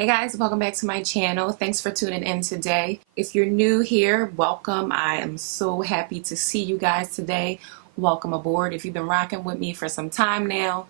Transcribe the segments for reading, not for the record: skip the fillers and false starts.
Hey guys, welcome back to my channel. Thanks for tuning in today. If you're new here, welcome. I am so happy to see you guys today. Welcome aboard. If you've been rocking with me for some time now,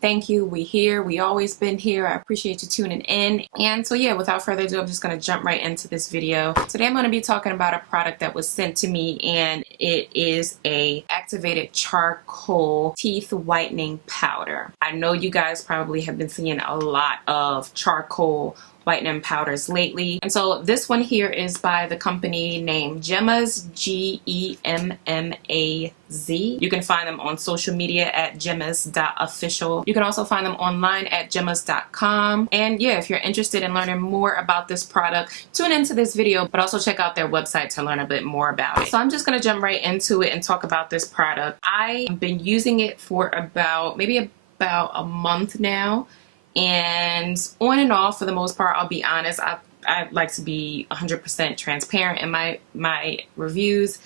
thank you. We here. We always been here. I appreciate you tuning in. And so yeah, without further ado, I'm just going to jump right into this video. Today I'm going to be talking about a product that was sent to me, and it is a activated charcoal teeth whitening powder. I know you guys probably have been seeing a lot of charcoal whitening powders lately, and so this one here is by the company named Gemmaz, G-E-M-M-A-Z. You can find them on social media at gemmaz.official. You can also find them online at gemmaz.com. And yeah, if you're interested in learning more about this product, tune into this video, but also check out their website to learn a bit more about it. So I'm just going to jump right into it and talk about this product. I've been using it for maybe about a month now, and on and off for the most part. I'll be honest, I like to be 100% transparent in my reviews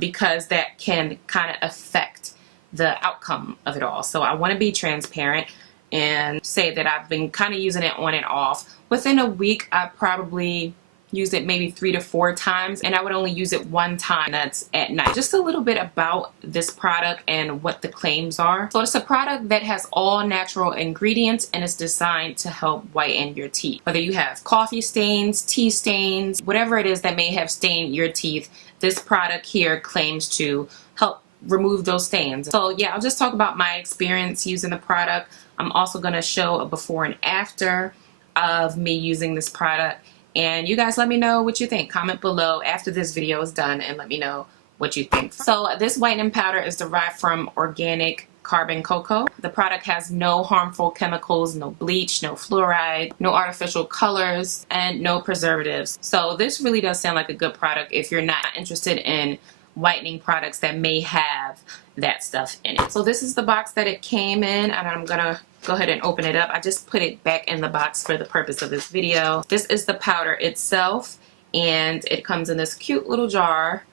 because that can kind of affect the outcome of it all. So I want to be transparent and say that I've been kind of using it on and off. Within a week, I probably use it maybe 3 to 4 times, and I would only use it one time, that's at night. Just a little bit about this product and what the claims are. So it's a product that has all natural ingredients, and it's designed to help whiten your teeth. Whether you have coffee stains, tea stains, whatever it is that may have stained your teeth, this product here claims to help remove those stains. So yeah, I'll just talk about my experience using the product. I'm also going to show a before and after of me using this product. And you guys let me know what you think. Comment below after this video is done and let me know what you think. So this whitening powder is derived from organic carbon cocoa. The product has no harmful chemicals, no bleach, no fluoride, no artificial colors, and no preservatives. So this really does sound like a good product if you're not interested in whitening products that may have that stuff in it. So this is the box that it came in, and I'm gonna go ahead and open it up. I just put it back in the box for the purpose of this video. This is the powder itself, and it comes in this cute little jar,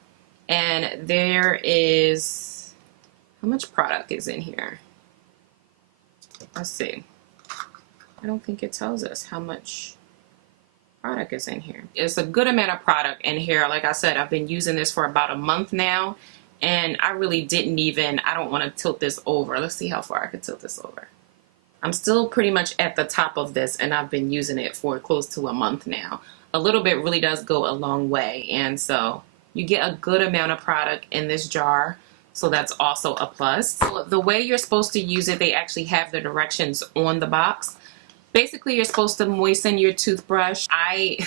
and there is, how much product is in here? Let's see. I don't think it tells us how much product is in here. It's a good amount of product in here. Like I said, I've been using this for about a month now, and I really didn't even, I don't want to tilt this over. Let's see how far I can tilt this over. I'm still pretty much at the top of this, and I've been using it for close to a month now. A little bit really does go a long way, and so you get a good amount of product in this jar, so that's also a plus. So the way you're supposed to use it, they actually have the directions on the box. Basically, you're supposed to moisten your toothbrush. I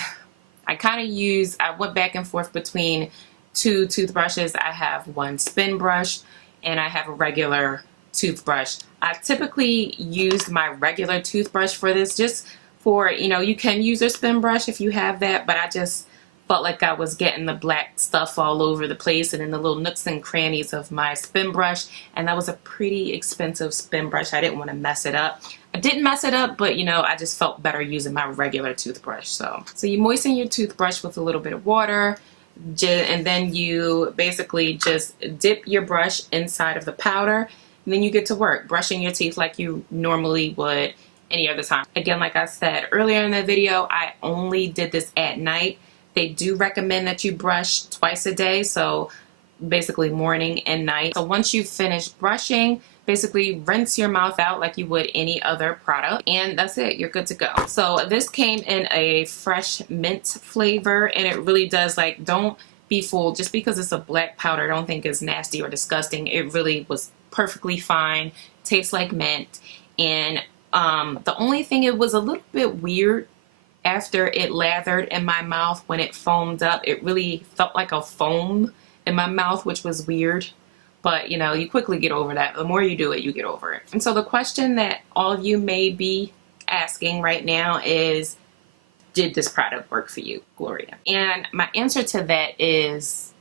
went back and forth between 2 toothbrushes. I have one spin brush and I have a regular toothbrush. I typically used my regular toothbrush for this, just for, you can use a spin brush if you have that, but I just felt like I was getting the black stuff all over the place and in the little nooks and crannies of my spin brush, and that was a pretty expensive spin brush. I didn't want to mess it up. I didn't mess it up, but I just felt better using my regular toothbrush. So you moisten your toothbrush with a little bit of water, and then you basically just dip your brush inside of the powder, and then you get to work brushing your teeth like you normally would any other time. Again, like I said earlier in the video, I only did this at night. They do recommend that you brush twice a day, so basically morning and night. So once you finish brushing, basically rinse your mouth out like you would any other product, and that's it. You're good to go. So this came in a fresh mint flavor, and it really does, like, don't be fooled. Just because it's a black powder, don't think it's nasty or disgusting. It really was perfectly fine. Tastes like mint. And the only thing, it was a little bit weird after it lathered in my mouth. When it foamed up, it really felt like a foam in my mouth, which was weird. But you quickly get over that. The more you do it, you get over it. And so the question that all of you may be asking right now is, did this product work for you, Gloria? And my answer to that is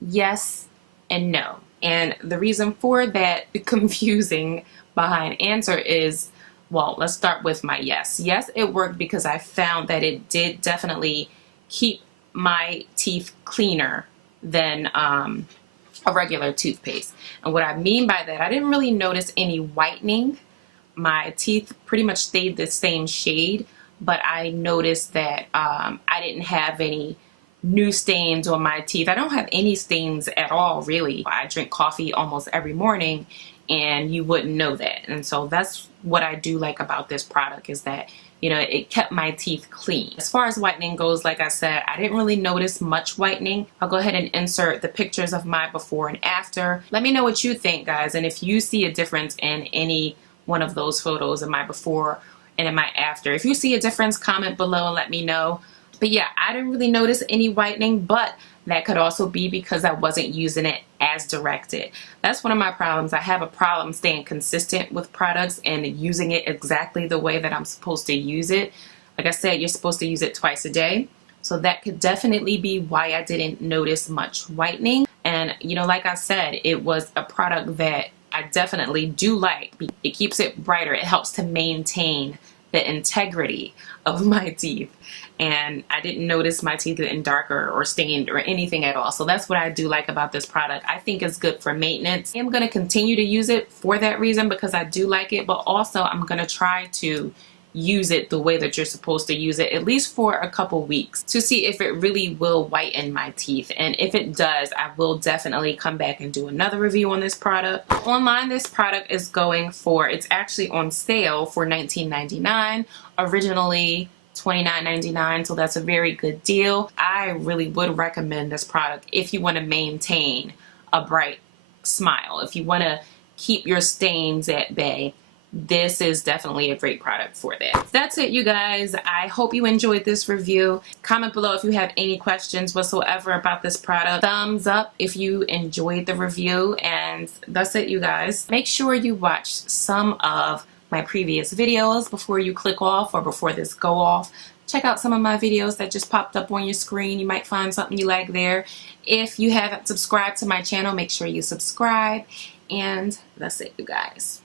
yes and no. And the reason for that confusing behind answer is, well, let's start with my yes. Yes, it worked because I found that it did definitely keep my teeth cleaner than a regular toothpaste. And what I mean by that, I didn't really notice any whitening. My teeth pretty much stayed the same shade, but I noticed that I didn't have any new stains on my teeth. I don't have any stains at all, really. I drink coffee almost every morning, and you wouldn't know that. And so that's what I do like about this product, is that, you know, it kept my teeth clean. As far as whitening goes, like I said, I didn't really notice much whitening. I'll go ahead and insert the pictures of my before and after. Let me know what you think, guys, and if you see a difference in any one of those photos, of my before and in my after. If you see a difference, comment below and let me know. But yeah, I didn't really notice any whitening, but that could also be because I wasn't using it as directed. That's one of my problems. I have a problem staying consistent with products and using it exactly the way that I'm supposed to use it. Like I said, you're supposed to use it twice a day. So that could definitely be why I didn't notice much whitening. And, you know, like I said, it was a product that I definitely do like. It keeps it brighter. It helps to maintain the integrity of my teeth, and I didn't notice my teeth getting darker or stained or anything at all. So that's what I do like about this product. I think it's good for maintenance. I'm going to continue to use it for that reason, because I do like it, but also I'm going to try to use it the way that you're supposed to use it, at least for a couple weeks, to see if it really will whiten my teeth. And if it does, I will definitely come back and do another review on this product. Online, this product is going for, it's actually on sale for $19.99, originally $29.99, so that's a very good deal. I really would recommend this product if you want to maintain a bright smile, if you want to keep your stains at bay. This is definitely a great product for that. That's it, you guys. I hope you enjoyed this review. Comment below if you have any questions whatsoever about this product. Thumbs up if you enjoyed the review. And that's it, you guys. Make sure you watch some of my previous videos before you click off, or before this go off. Check out some of my videos that just popped up on your screen. You might find something you like there. If you haven't subscribed to my channel, make sure you subscribe. And that's it, you guys.